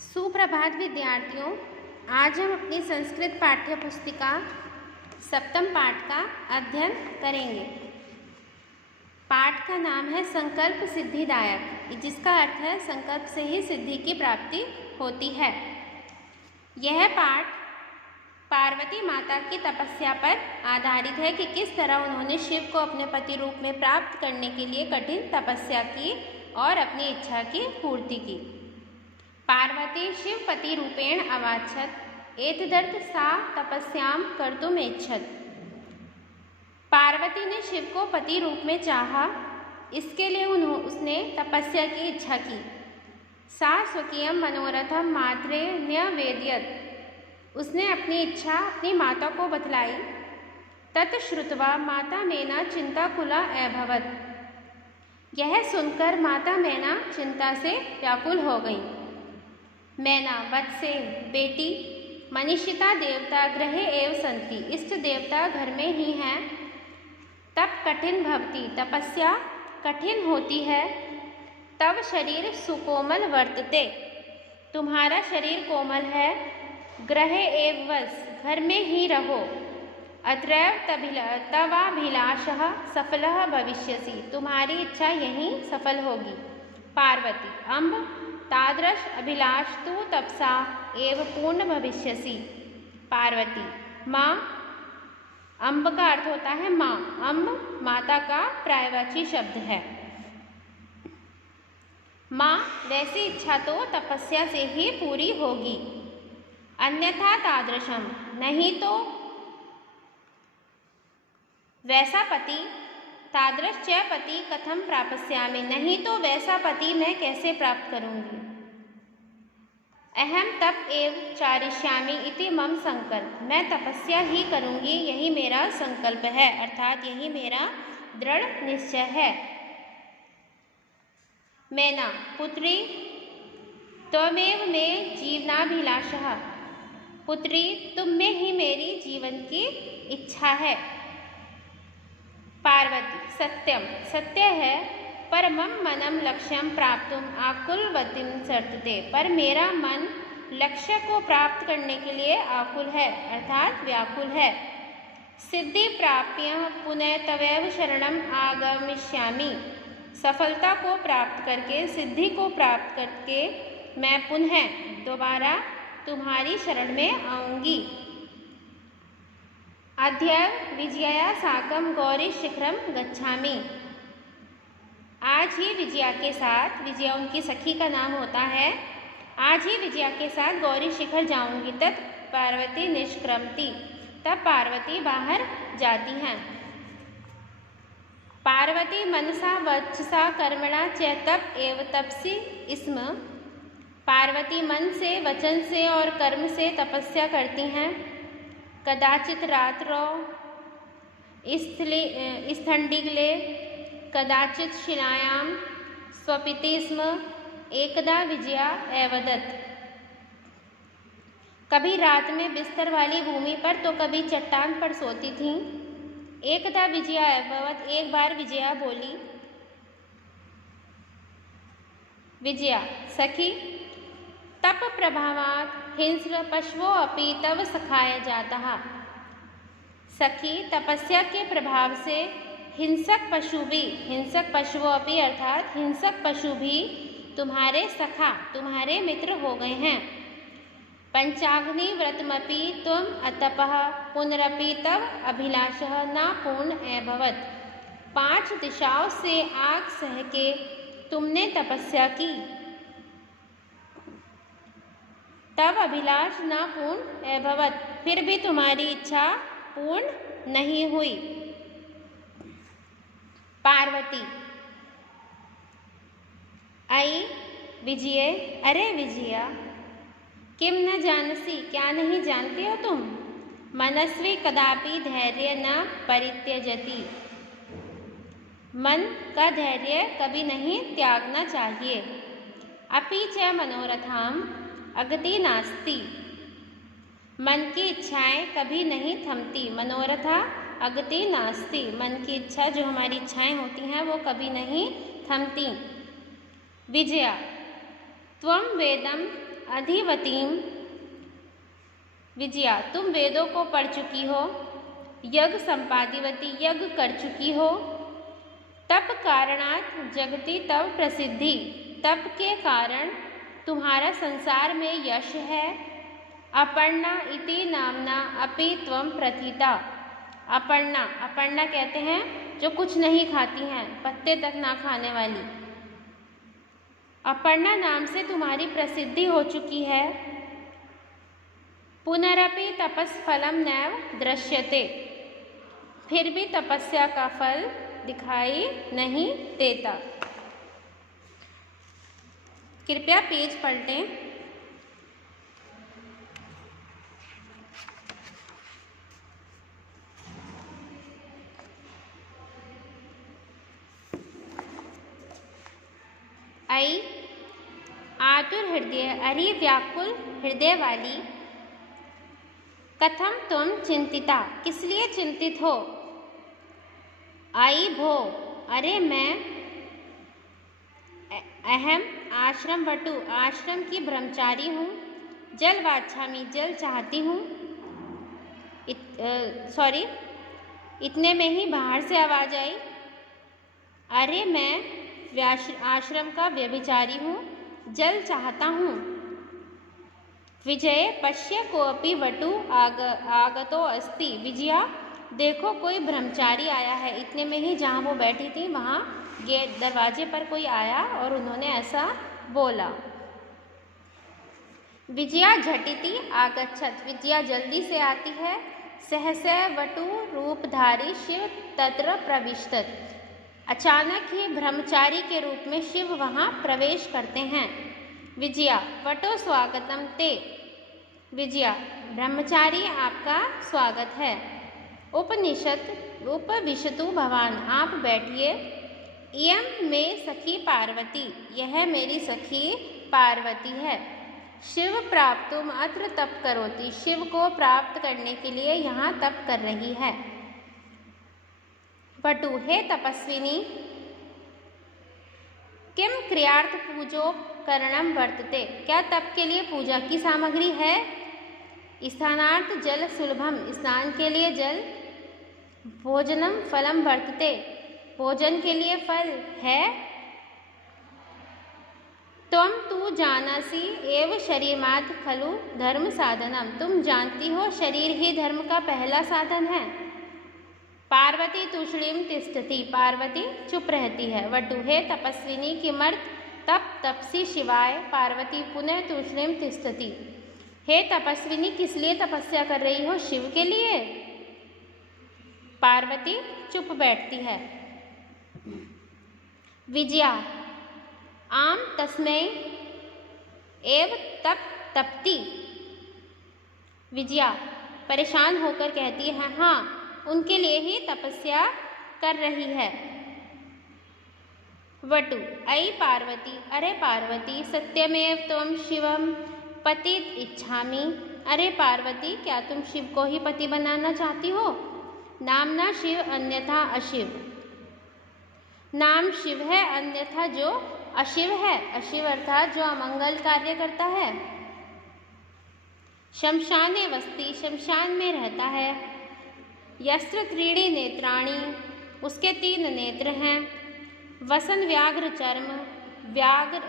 सुप्रभात विद्यार्थियों। आज हम अपनी संस्कृत पाठ्य पुस्तिका सप्तम पाठ का अध्ययन करेंगे। पाठ का नाम है संकल्प सिद्धिदायक, जिसका अर्थ है संकल्प से ही सिद्धि की प्राप्ति होती है। यह पाठ पार्वती माता की तपस्या पर आधारित है कि किस तरह उन्होंने शिव को अपने पति रूप में प्राप्त करने के लिए कठिन तपस्या की और अपनी इच्छा की पूर्ति की। पार्वती शिवपति रूपेण अवाच्छत एतदर्थ सा तपस्याम कर्तुमेच्छत। पार्वती ने शिव को पति रूप में चाहा, इसके लिए उसने तपस्या की इच्छा की। सा स्वकीयम मनोरथम मात्रे न्यवेदयत। उसने अपनी इच्छा अपनी माता को बतलाई। तत्श्रुत्वा माता मैना चिंताकुला अभवत। यह सुनकर माता मैना चिंता से व्याकुल हो गई। मैना वत्से बेटी, मनीषिता देवता ग्रहे एव सन्ति। इष्ट देवता घर में ही हैं। तप कठिन भवति, तपस्या कठिन होती है। तव शरीर सुकोमल वर्तते, तुम्हारा शरीर कोमल है। ग्रहे एव वस, घर में ही रहो। अत्रैव तवाभिलाषः सफलः भविष्यसि, तुम्हारी इच्छा यहीं सफल होगी। पार्वती अम्ब तादृश अभिलाष तु तपसा एव पूर्ण भविष्यसि। पार्वती माँ, अम्ब का अर्थ होता है माँ। अम्ब माता का पर्यायवाची शब्द है। माँ, वैसी इच्छा तो तपस्या से ही पूरी होगी। अन्यथा तादृशम, नहीं तो वैसा पति। तादृश च पति कथम प्राप्स्यामि, नहीं तो वैसा पति मैं कैसे प्राप्त करूंगी। अहम तप एव चारिष्यामि इति मम संकल्प, मैं तपस्या ही करूंगी, यही मेरा संकल्प है, अर्थात यही मेरा दृढ़ निश्चय है। मैना पुत्री त्वमेव मे जीवनाभिलाषः। पुत्री, तुम में ही मेरी जीवन की इच्छा है। पार्वती सत्यम, सत्य है। परमं मनम लक्ष्यम प्राप्तुम आकुलवतीं सर्तते, पर मेरा मन लक्ष्य को प्राप्त करने के लिए आकुल है, अर्थात व्याकुल है। सिद्धि प्राप्य पुनः तवैव शरणम आगमिष्यामि। सफलता को प्राप्त करके, सिद्धि को प्राप्त करके मैं पुनः दोबारा तुम्हारी शरण में आऊंगी। अद्य विजया साकम गौरी शिखरम गच्छामि। आज ही विजया के साथ, विजया उनकी सखी का नाम होता है, आज ही विजया के साथ गौरी शिखर जाऊंगी। तत् पार्वती निष्क्रमति, तब पार्वती बाहर जाती हैं। पार्वती मनसा वचसा कर्मणा च तप एव तपसी स्म। पार्वती मन से, वचन से और कर्म से तपस्या करती हैं। कदाचित रात्रौ स्थण्डिगले कदाचित शिलायां स्वपिति स्म। एकदा विजया अवदत्। कभी रात में बिस्तर वाली भूमि पर तो कभी चट्टान पर सोती थीं। एकदा विजया अभवत्, एक बार विजया बोली। विजया सखी, तप प्रभावात् हिंस्र पशवो अपि तव सखाय जातः। सखी, तपस्या के प्रभाव से हिंसक पशुओं अपि अर्थात हिंसक पशु भी तुम्हारे सखा, तुम्हारे मित्र हो गए हैं। पंचाग्नि व्रतमपि त्वम अतपः पुनरपि तव अभिलाषः न पूर्ण अभवत्। 5 दिशाओं से आग सह के तुमने तपस्या की, तब अभिलाष न पूर्ण अभवत्, फिर भी तुम्हारी इच्छा पूर्ण नहीं हुई। पार्वती आई विजय, अरे विजया, किम न जानसी, क्या नहीं जानती हो तुम। मनस्वी कदापि धैर्य न परित्यजति, मन का धैर्य कभी नहीं त्यागना चाहिए। अपि च मनोरथाम अगति नास्ति, मन की इच्छाएं कभी नहीं थमती। मनोरथा अगति नास्ति, मन की इच्छा, जो हमारी इच्छाएं होती हैं वो कभी नहीं थमती। विजया त्वं वेदम अधिवतीम। विजया, तुम वेदों को पढ़ चुकी हो। यज्ञ संपादिवती, यज्ञ कर चुकी हो। तप कारणात् जगति तव प्रसिद्धि, तप के कारण तुम्हारा संसार में यश है। अपर्णा इति नामना अपि त्वं प्रथिता। अपर्णा, अपर्णा कहते हैं जो कुछ नहीं खाती हैं, पत्ते तक ना खाने वाली। अपर्णा नाम से तुम्हारी प्रसिद्धि हो चुकी है। पुनरपि तपस्फलम नैव दृश्यते, फिर भी तपस्या का फल दिखाई नहीं देता। कृपया पेज पलटें। आई आतुर हृदय, अरे व्याकुल हृदय वाली। कथम तुम चिंतिता, किस लिए चिंतित हो। आई भो, अरे मैं। अहम आश्रम वटु, आश्रम की ब्रह्मचारी हूँ। जल वाच्छामी, जल चाहती हूँ। सॉरी, इतने में ही बाहर से आवाज आई, अरे मैं आश्रम का व्यभिचारी हूँ, जल चाहता हूँ। विजय पश्य कोऽपि वटु आगतो अस्ति। विजया, देखो कोई ब्रह्मचारी आया है। इतने में ही जहाँ वो बैठी थी वहाँ गेट दरवाजे पर कोई आया और उन्होंने ऐसा बोला। विजया झटिति आगच्छत, विजया जल्दी से आती है। सहसा वटु रूपधारी शिव तत्र प्रविशत, अचानक ही ब्रह्मचारी के रूप में शिव वहाँ प्रवेश करते हैं। विजया, वटो स्वागतम ते। विजया, ब्रह्मचारी आपका स्वागत है। उपविशतु भवान, आप बैठिए। इयं मे सखी पार्वती, यह मेरी सखी पार्वती है। शिव प्राप्तुम अत्र तप करोति, शिव को प्राप्त करने के लिए यहाँ तप कर रही है। वटु, हे तपस्विनी, किम क्रियार्थ पूजोपकरणम वर्तते, क्या तप के लिए पूजा की सामग्री है। स्थानार्थ जल सुलभम, स्नान के लिए जल। भोजनम फलम वर्तते, भोजन के लिए फल है। त्वं तु जानासि एव शरीरमात्र खलु धर्म साधनम, तुम जानती हो शरीर ही धर्म का पहला साधन है। पार्वती तूष्णीम तिष्ठति, पार्वती चुप रहती है। वटु, हे तपस्विनी, किमर्थ तप तपसी शिवाय। पार्वती पुनः तूष्णीम तिष्ठति, हे तपस्विनी, किस लिए तपस्या कर रही हो, शिव के लिए। पार्वती चुप बैठती है। विजया, आम तस्मै एव तप तपती। विजया परेशान होकर कहती है, हाँ, उनके लिए ही तपस्या कर रही है। वटु, अयि पार्वती, अरे पार्वती, सत्यमेव त्वं शिवम पतित इच्छामि। अरे पार्वती, क्या तुम शिव को ही पति बनाना चाहती हो। नामना शिव अन्यथा अशिव, नाम शिव है अन्यथा जो अशिव है। अशिव अर्थात जो अमंगल कार्य करता है। शमशाने वस्ति, शमशान में रहता है। यस्त्र त्रीणि नेत्राणि, उसके 3 नेत्र हैं। वसन व्याघ्र चर्म, व्याघ्र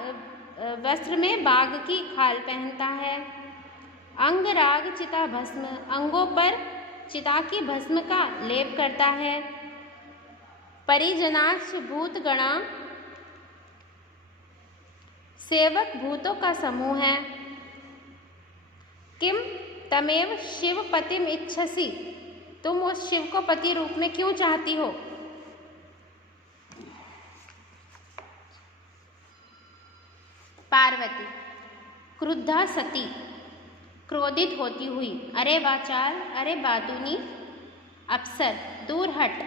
वस्त्र में बाघ की खाल पहनता है। अंगराग चिता भस्म, अंगों पर चिता की भस्म का लेप करता है। परिजनाक्ष भूतगणा, सेवक भूतों का समूह है। किम तमेव शिव पतिम इच्छसि, तुम उस शिव को पति रूप में क्यों चाहती हो। पार्वती, क्रुद्धा सती, क्रोधित होती हुई, अरे वाचाल, अरे बातूनी, अप्सर, दूर हट।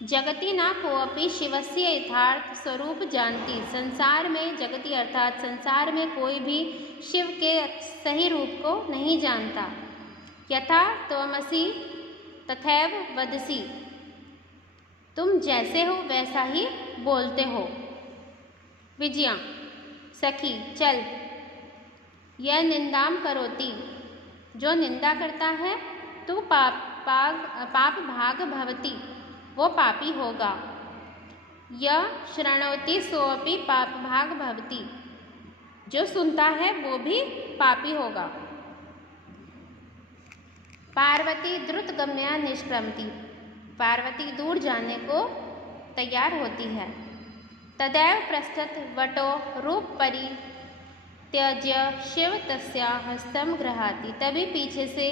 जगति ना कोऽपि शिवस्य यथार्थ स्वरूप जानती, संसार में जगति अर्थात संसार में कोई भी शिव के सही रूप को नहीं जानता। यथा त्वमसि तथैव वदसि, तुम जैसे हो वैसा ही बोलते हो। विजया, सखी चल, यह निंदाम करोति, जो निंदा करता है तो पाप भाग भवति, वो पापी होगा। यह शृणोति सोऽपि पाप भाग भवति, जो सुनता है वो भी पापी होगा। पार्वती द्रुतगम्या निष्क्रमति, पार्वती दूर जाने को तैयार होती है। तदैव पृष्ठत वटो रूप परित्यज्य शिव तस्या हस्तम गृहाति, तभी पीछे से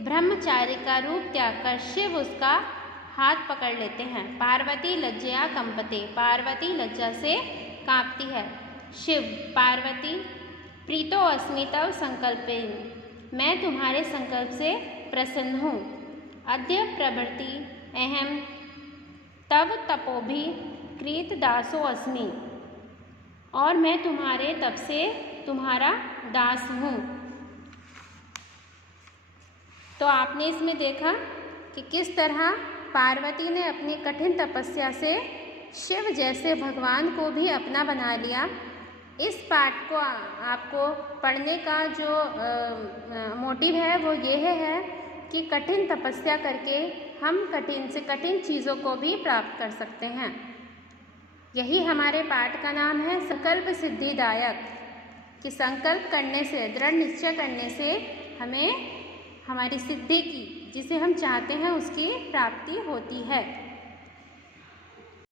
ब्रह्मचारी का रूप त्याग कर शिव उसका हाथ पकड़ लेते हैं। पार्वती लज्जया कंपते, पार्वती लज्जा से कांपती है। शिव, पार्वती प्रीतो अस्मि तव संकल्पेन, मैं तुम्हारे संकल्प से प्रसन्न हूँ। अद्य प्रभृति अहम तव तपोभि कृत दासो अस्मि, और मैं तुम्हारे तप से तुम्हारा दास हूँ। तो आपने इसमें देखा कि किस तरह पार्वती ने अपनी कठिन तपस्या से शिव जैसे भगवान को भी अपना बना लिया। इस पाठ को आपको पढ़ने का जो मोटिव है वो ये है कि कठिन तपस्या करके हम कठिन से कठिन चीज़ों को भी प्राप्त कर सकते हैं। यही हमारे पाठ का नाम है संकल्प सिद्धिदायक, कि संकल्प करने से, दृढ़ निश्चय करने से हमें हमारी सिद्धि की, जिसे हम चाहते हैं उसकी प्राप्ति होती है।